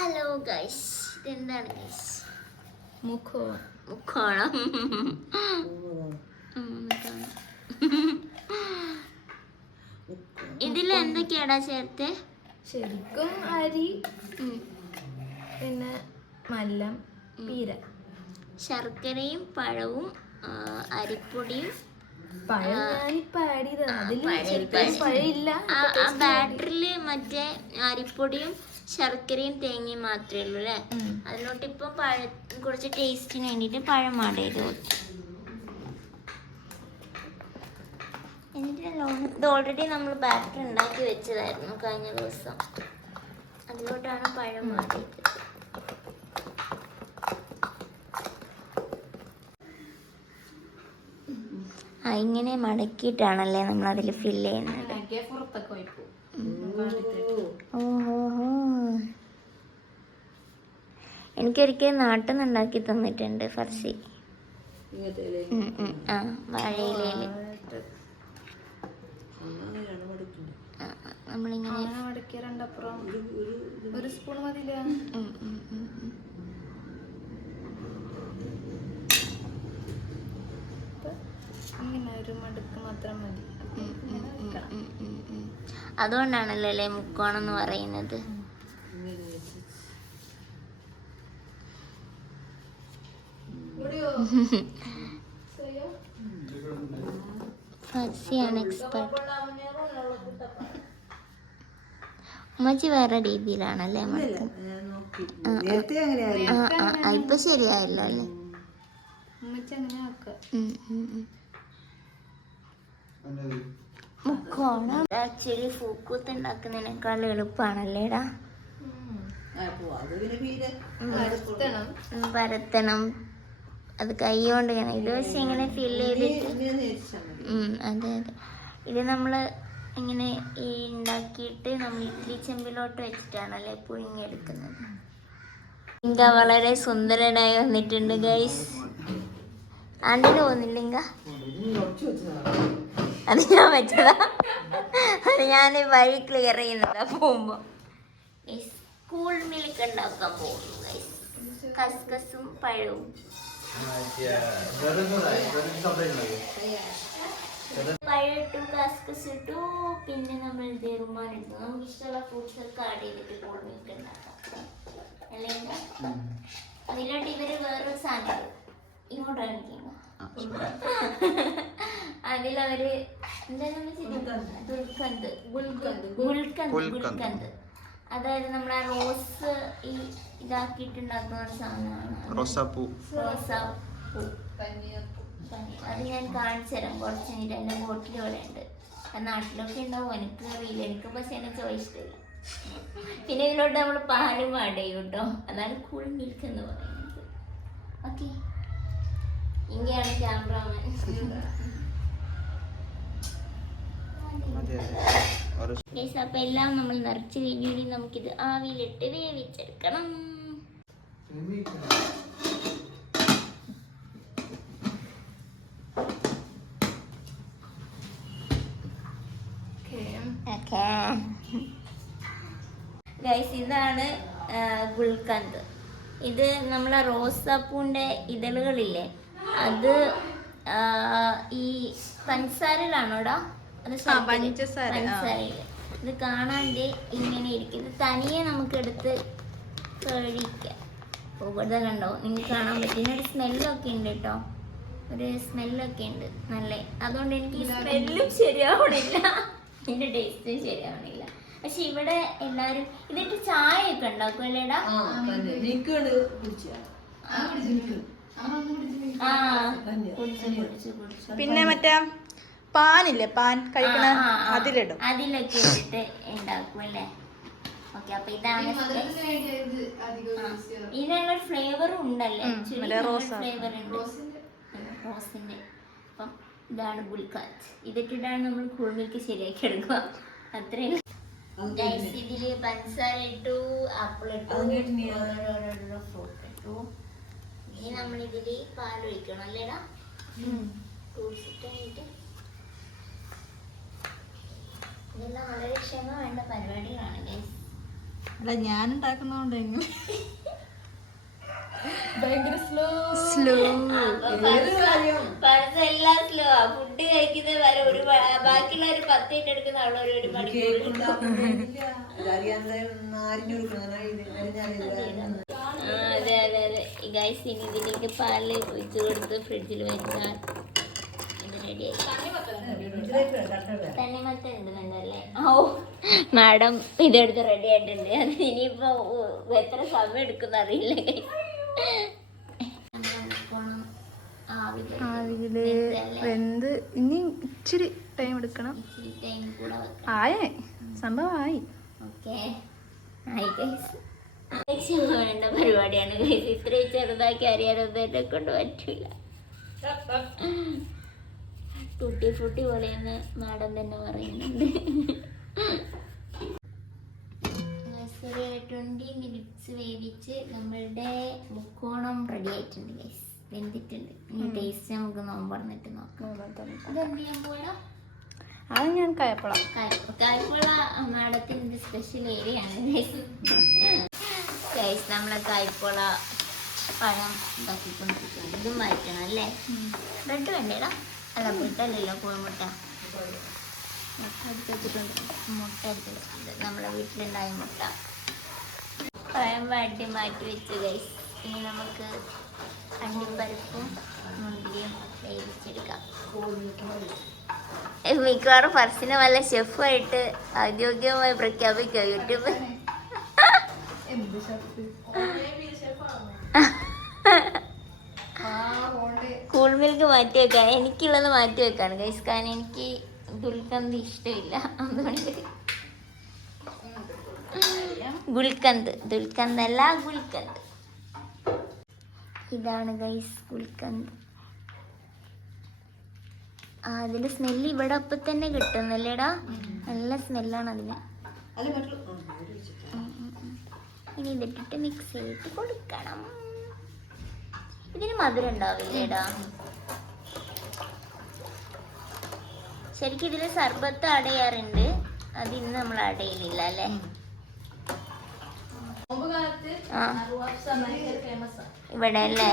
Hello guys, ഇതെന്താണ് guys? മുക്കോണം. ഇതിൽ എന്തൊക്കെയാടാ ചേർത്തെ? ശരിക്കും അരി, പിന്നെ മല്ലം, പീര, ശർക്കരയും പഴവും അരിപ്പൊടിയും. ബാറ്ററില് മറ്റേ അരിപ്പൊടിയും ശർക്കരയും തേങ്ങയും മാത്രമേ ഉള്ളൂ അല്ലേ? അതിലോട്ട് ഇപ്പൊ കുറച്ച് ടേസ്റ്റിന് വേണ്ടിട്ട് പഴം ആഡ് ചെയ്ത് കൊടുത്തു. എന്നിട്ട് ഇത് ഓൾറെഡി നമ്മൾ ബാറ്റർ ഉണ്ടാക്കി വെച്ചതായിരുന്നു കഴിഞ്ഞ ദിവസം. അതിലോട്ടാണ് പഴം ആഡ് ചെയ്തത്. ഇങ്ങനെ മടക്കിയിട്ടാണല്ലേ നമ്മൾ അതിൽ ഫില്ല് ചെയ്യുന്നത്. ഓഹോ, എനിക്കൊരിക്കൽ നാട്ടിൽ നിന്ന് ഉണ്ടാക്കി തന്നിട്ടുണ്ട് ഫർസി. വാഴയിലയില് നമ്മളിങ്ങനെ ഒരു സ്പൂൺ മതിയില്ല. അതുകൊണ്ടാണല്ലോ മുക്കോണം എന്ന് പറയുന്നത്. ഫർസിയാണ് എക്സ്പെർട്ട്. ഉമ്മച്ചി വേറെ രീതിയിലാണല്ലേ ഇപ്പൊ ശരിയായല്ലോ അല്ലേ? മുക്കോണം ആക്ച്വലി ഫൂക്കൂത്ത് ഉണ്ടാക്കുന്നതിനേക്കാൾ എളുപ്പമാണല്ലേടാ. പരത്തണം, അത് കൈ കൊണ്ട് ഇങ്ങനെ. ഇത് പക്ഷെ ഇങ്ങനെ ഫില്ല് ചെയ്തിട്ട് അതെ. ഇത് നമ്മള് ഇങ്ങനെ ഉണ്ടാക്കിയിട്ട് നമ്മൾ ഇഡ്ഡലി ചെമ്പിലോട്ട് വെച്ചിട്ടാണല്ലേ പുഴുങ്ങിയെടുക്കുന്നത്. ഇങ്ക വളരെ സുന്ദരനായി വന്നിട്ടുണ്ട് ഗൈസ്. ആണ്ടിന് പോകുന്നില്ല? അത് ഞാൻ വെച്ചതാ. അത് ഞാൻ വഴി ക്ലിയർ ചെയ്യുന്നതാ പോകുമ്പോ. കൂൾ മിൽക്ക് ഉണ്ടാക്കാൻ പോകുന്നു ഗൈസ്. കസ്കസും പഴവും. പഴമിട്ടു, കസ്കസ് ഇട്ടു, പിന്നെ നമ്മൾ റുമാൻ ഇട്ടു. നമുക്ക് ഇഷ്ടമുള്ള ഫ്രൂട്ട്സ് ഒക്കെ ആഡ് ചെയ്തിട്ട് കൂൾ മിൽക്ക് ഉണ്ടാക്കാം അല്ലേ? അതിലോട്ട് ഇവര് വേറൊരു സാധനം ഇങ്ങോട്ടാണ് നിൽക്കുന്നത്. അതിലവര് ഗുൽക്കന്ത്, അതായത് നമ്മളെ റോസ് ഇതാക്കിയിട്ടുണ്ടാക്കുന്ന ഒരു സാധനമാണ്. റോസാപ്പൂ. അത് ഞാൻ കാണിച്ചു തരാം കുറച്ച് കഴിഞ്ഞിട്ട്. എൻ്റെ ബോട്ടിൽ ഇവിടെ ഉണ്ട്. അത് നാട്ടിലൊക്കെ ഉണ്ടാവും, എനിക്ക് അറിയില്ല. എനിക്ക് പക്ഷെ എന്നെ ചോദിച്ചിട്ടില്ല. പിന്നെ ഇതിലോട്ട് നമ്മൾ പാലും ആഡ് ചെയ്യും കേട്ടോ. അതാണ് കൂൾ മിൽക്ക് എന്ന് പറയുന്നത്. ഓക്കെ, ഇങ്ങനെയാണ് ക്യാമറാമാൻ. അപ്പൊ എല്ലാം നമ്മൾ നിറച്ച് കഴിഞ്ഞു. നമുക്കിത് ആവിയിലിട്ട് വേവിച്ചെടുക്കണം. ഗൈസ്, ഇതാണ് ഗുൽക്കന്ത്. ഇത് നമ്മളെ റോസാപ്പൂവിൻ്റെ ഇതളുകളില്ലേ, അത് ഈ പഞ്ചസാരയിലാണോടാ? അത് പഞ്ചസാരയില്. ഇത് കാണാണ്ട് ഇങ്ങനെ ഇരിക്കും. ഇത് തനിയെ നമുക്കെടുത്ത് കഴിക്കാം. ഇവിടെ കണ്ടോ, നിങ്ങൾക്ക് കാണാൻ പറ്റും. ഇതിനൊരു സ്മെല്ലൊക്കെ ഉണ്ട് കേട്ടോ, ഒരു സ്മെല്ലൊക്കെ ഉണ്ട് നല്ല. അതുകൊണ്ട് എനിക്ക് സ്മെല്ലും ശരിയാവണില്ല, ഇതിൻ്റെ ടേസ്റ്റും ശരിയാവണില്ല. പക്ഷെ ഇവിടെ എല്ലാരും ഇതിട്ട് ചായ ഒക്കെ ഉണ്ടാക്കും അല്ലേടാ? പിന്നെ മറ്റേ പാനില്ലേ, പാൻ കഴിക്കണ, അതിലൊക്കെ ഇട്ടിട്ട് ഉണ്ടാക്കും അല്ലേ? ഓക്കെ, അപ്പൊ ഇതാണ് ഇതിനുള്ള ഫ്ലേവറും ഉണ്ടല്ലേ, ഫ്ലേവർ ഉണ്ട് റോസിന്റെ. അപ്പം ഇതാണ് ഗുൽക്കന്ത്. ഇതിട്ടിട്ടാണ് നമ്മൾ കൂൾ മിൽക്ക് ശരിയാക്കി എടുക്കുക. അത്രയും ഇതില് പഞ്ചസാര ഇട്ടു, ആപ്പിൾ ഇട്ടു, ഓരോരോ ഫ്രൂട്ട് ഇട്ടു. ഇനി നമ്മളിതില് പാലൊഴിക്കണം അല്ലേടാ? ഫ്രൂട്ട്സ് ഇട്ടായിട്ട്. ഇതെല്ലാം വളരെ ക്ഷമ വേണ്ട പരിപാടികളാണ് ഗൈസ്. അല്ല ഞാൻ ഉണ്ടാക്കുന്നോണ്ട് ഭയങ്കര സ്ലോ എല്ലാം സ്ലോ ആ. ഫുഡ് കഴിക്കുന്നത് വരെ ഒരു ബാക്കിയുള്ള ഒരു 10 മിനിറ്റ് എടുക്കുന്ന അവിടെ ഒരു മണിക്കൂർ. അതെ അതെ അതെ ഗൈസ്. ഇനി ഇതിലേക്ക് പാല് ഒഴിച്ച് കൊടുത്ത് ഫ്രിഡ്ജിൽ വെച്ചാൽ ഇത് റെഡിയായി. തണ്ണിമത്തൻ ഇടുന്നുണ്ടല്ലേ? ഓ മാഡം ഇതെടുത്ത് റെഡി ആയിട്ടുണ്ട്. അത് ഇനിയിപ്പോ എത്ര സമയം എടുക്കുന്ന അറിയില്ല ഗൈസ്. ആവിയില് വെന്ത് ഇനി ഇച്ചിരി ടൈം എടുക്കണം. ആയേ സംഭവം ആയി. ഓക്കെ ആയി ഗൈസ്. വേണ്ട പരിപാടിയാണ് ഗൈസ്. ഇത്രയും ചെറുതാക്കി അറിയാനൊന്നും എന്നെ കൊണ്ട് പറ്റില്ല. ടൂട്ടി ഫ്രൂട്ടി പോലെയെന്ന് മാഡം തന്നെ പറയുന്നുണ്ട്. 20 മിനിറ്റ്സ് വേവിച്ച് നമ്മളുടെ മുക്കോണം റെഡി ആയിട്ടുണ്ട് ഗൈസ്. വെന്തിട്ടുണ്ട്. ഇനി ടേസ്റ്റ് നമുക്ക് നോമ്പറന്നിട്ട് നോക്കാം. ഇതെന്ത് ചെയ്യാൻ പോടാ? അത് ഞാൻ കായപ്പുള മാഡത്തിൻ്റെ സ്പെഷ്യൽ ഏരിയ ആണ് ഗൈസ്. നമ്മളെ കായ്പോള പഴം ഇതാക്കിക്കൊണ്ടിരിക്കുന്നത്. ഇതും വഴറ്റണം അല്ലേ? ബ്രെഡ് വേണ്ടേടാ? അല്ല ബ്രെഡല്ലല്ലോ, കോഴിമുട്ട. മുട്ട എടുത്ത് വെച്ചിട്ടുണ്ട്. നമ്മുടെ വീട്ടിലുണ്ടായ മുട്ട. പഴം വാട്ടി മാറ്റി വെച്ച് ഗൈസ്. ഇനി നമുക്ക് അണ്ടിപ്പരിപ്പും മുന്തിരിയും വേവിച്ചെടുക്കാം. മിക്കവാറും ഫർസിനെ വല്ല ഷെഫായിട്ട് ഔദ്യോഗികമായി പ്രഖ്യാപിക്കുക യൂട്യൂബ്. കൂൾ മിൽക്ക് മാറ്റി വെക്കാൻ, എനിക്കുള്ളത് മാറ്റി വെക്കാണ് ഗൈസ്. കാരണം എനിക്ക് ഗുൽക്കന്ത് ഇഷ്ടമില്ല. അതുകൊണ്ട് ദുൽക്കന്ത് അല്ല ഗുൽക്കന്ത്. ഇതാണ് ഗൈസ് ഗുൽക്കന്ത്. അതിന്റെ സ്മെല്ല് ഇവിടെ അപ്പൊ തന്നെ കിട്ടുന്നല്ലേടാ? നല്ല സ്മെല്ലാണ് അതിന്. ഇനി ഇതിട്ടിട്ട് മിക്സ് ചെയ്തിട്ട് കൊടുക്കണം. ഇതിന് മധുരം ഉണ്ടാവില്ലേടാ? ശരിക്കും ഇതില് സർബത്ത് അടയാറുണ്ട്. അത് ഇന്ന് നമ്മൾ അടയിലില്ല അല്ലേ? ഇവിടെ അല്ലേ?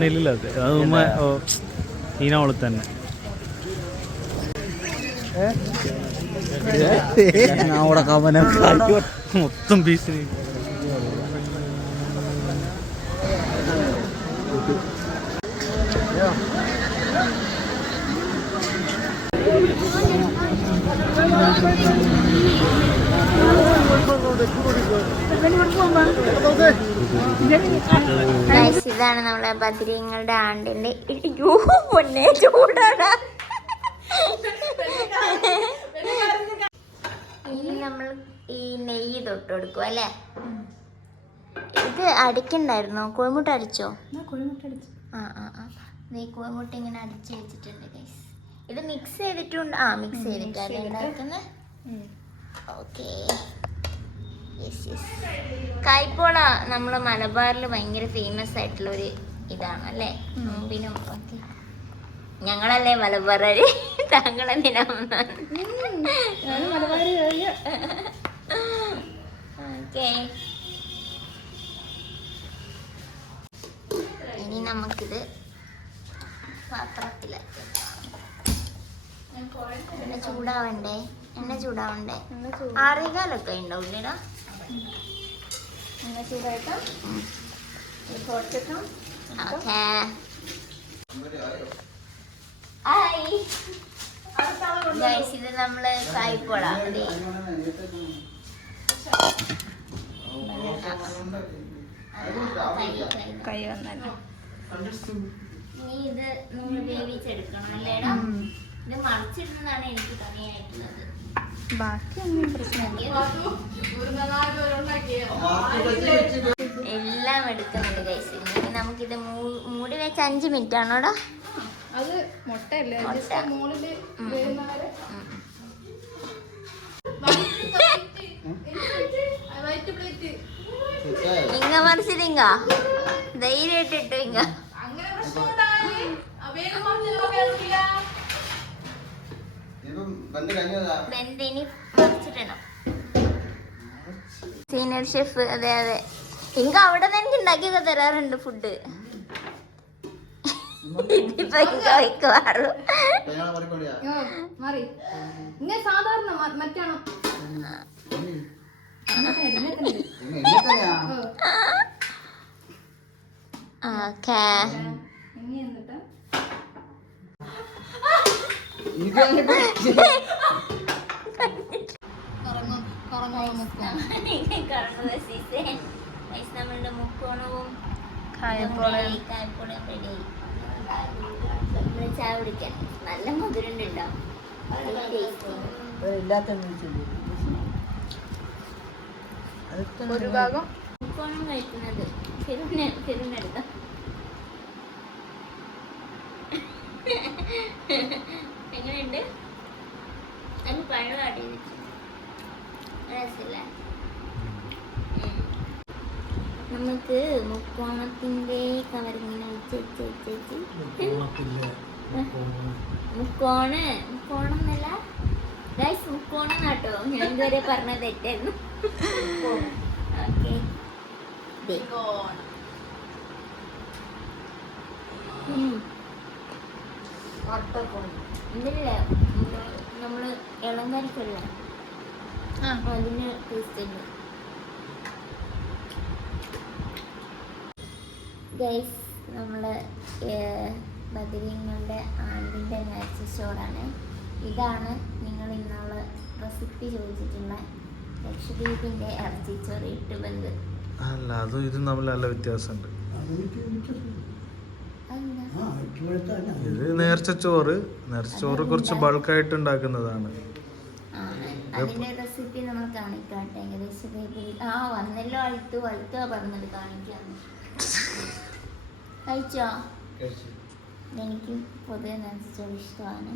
നെല്ലില്ലാത്ത അത് ഈനോള് തന്നെ മൊത്തം പീസിന് ഇതാണ് നമ്മളെ ബദ്രീങ്ങളുടെ ആണ്ടിന്റെ. പൊന്നെ ചൂടാണ്. ഇനി നമ്മൾ ഈ നെയ്യ് തൊട്ട് കൊടുക്കും അല്ലേ? ഇത് അടിക്കണ്ടായിരുന്നോ? കോഴിമുട്ട അടിച്ചോ? നെയ്യ് കോഴിമുട്ട ഇങ്ങനെ അടിച്ച് വെച്ചിട്ടുണ്ട് ഗൈസ്. ഇത് മിക്സ് ചെയ്തിട്ടുണ്ട്. മിക്സ് ചെയ്തിട്ടല്ലേ ഉണ്ടാക്കുന്നത്? ഓക്കെ. കായ്പോള നമ്മളെ മലബാറിൽ ഭയങ്കര ഫേമസ് ആയിട്ടുള്ളൊരു ഇതാണ് അല്ലേ? നോമ്പിനും ഒക്കെ. ഞങ്ങളല്ലേ മലബാറുകാര്? താങ്കളെന്തിനാ? ഓക്കെ. ഇനി നമുക്കിത് പാത്രത്തിലാക്കി. എണ്ണ ചൂടാവണ്ടേ? ആറേകാലൊക്കെ ഉണ്ടാവില്ലേടാ? എണ്ണ ചൂടായിട്ട് ഓക്കെ. ഇത് നമ്മള് കായ്പോള കൈ വന്നല്ലോ. ഇനി ഇത് നമ്മൾ വേവിച്ചെടുക്കണം അല്ലേടാ? ഇത് മറിച്ചിടുന്നതാണ് എനിക്ക് പണിയായിട്ടുള്ളത്. ബാക്കി ഒന്നും പ്രശ്നമില്ല. എല്ലാം എടുക്കുന്നുണ്ട് ഗൈസ്. ഇനി നമുക്കിത് മൂടി വെച്ച് 5 മിനിറ്റ് ആണോടാ? അത് മുട്ടയല്ലേ മുട്ട. മോളില് വരുന്നവരെ വൈറ്റ് പ്ലേറ്റ് ഇങ്ങ മറിച്ചിട്ടിങ്ങ ധൈര്യമായിട്ടിട്ടു ഇങ്ങ. അങ്ങനെ പ്രശ്നമുണ്ടായി വേഗം മറിച്ചില്ല. ഇനി മറിച്ചിടണം. Senior chef. അതെ അതെ, ഇങ്ങ അവിടെ നിന്ന് എനിക്ക് ഉണ്ടാക്കിയൊക്കെ തരാറുണ്ട് ഫുഡ്. ഇതിപ്പോ ഇങ്ങ വയ്ക്കുവാറു. മാറി ഇങ്ങനെ സാധാരണ മറ്റാണോ ഓക്കേ. ഇനി എന്നിട്ട് നമ്മളുടെ മുക്കോണവും കായപ്പോളയും കായപ്പോളയും റെഡിയായി. നമ്മള് ചായ കുടിക്കാൻ നല്ല മധുരം ഉണ്ടാവും. ഒരു ഭാഗം മുക്കോണം കഴിക്കുന്നത് ഫിറുന്നെടുക്കാം. എങ്ങനെയുണ്ട്? അതിന് പഴം ആഡ് ചെയ്തിട്ട് രസമില്ല. നമുക്ക് മുക്കോണത്തിന്റെ കവറിങ്ങനെ വെച്ച് മുക്കോണം എന്നല്ല ഗൈസ്, മുക്കോണം കേട്ടോ. ഞാൻ ഇതുവരെ പറഞ്ഞത് തെറ്റായിരുന്നു. ഓക്കെ, ഇതില്ല നമ്മള് ഇളം കറിക്കല്ല, അതിന് ടേസ്റ്റ് ഉണ്ട് ഗൈസ്. നമ്മള് ബദരീങ്ങളുടെ ആണ്ടിൻ്റെ നേർച്ച ചോറാണ്. ഇതാണ് നിങ്ങൾ ഇന്നാള് റെസിപ്പി ചോദിച്ചിട്ടുള്ള ലക്ഷദ്വീപിൻ്റെ ഇറച്ചിച്ചോറ് ഇട്ടുബന്ത്. അല്ല, അതും ഇതും തമ്മിൽ നല്ല വ്യത്യാസമുണ്ട്. ഇത് നേർച്ചച്ചോറ് കുറച്ച് ബൾക്കായിട്ട് ഉണ്ടാക്കുന്നതാണ്. അതിന്റെ റെസിപ്പി നമ്മൾ കാണിക്കാട്ടെ. ഏകദേശം വന്നല്ലോ. അഴുത്തു പറഞ്ഞത് കാണിക്കാന്ന്. കഴിച്ചോ? എനിക്ക് പൊതുവെ നേർച്ചച്ചോറ് ഇഷ്ടമാണ്.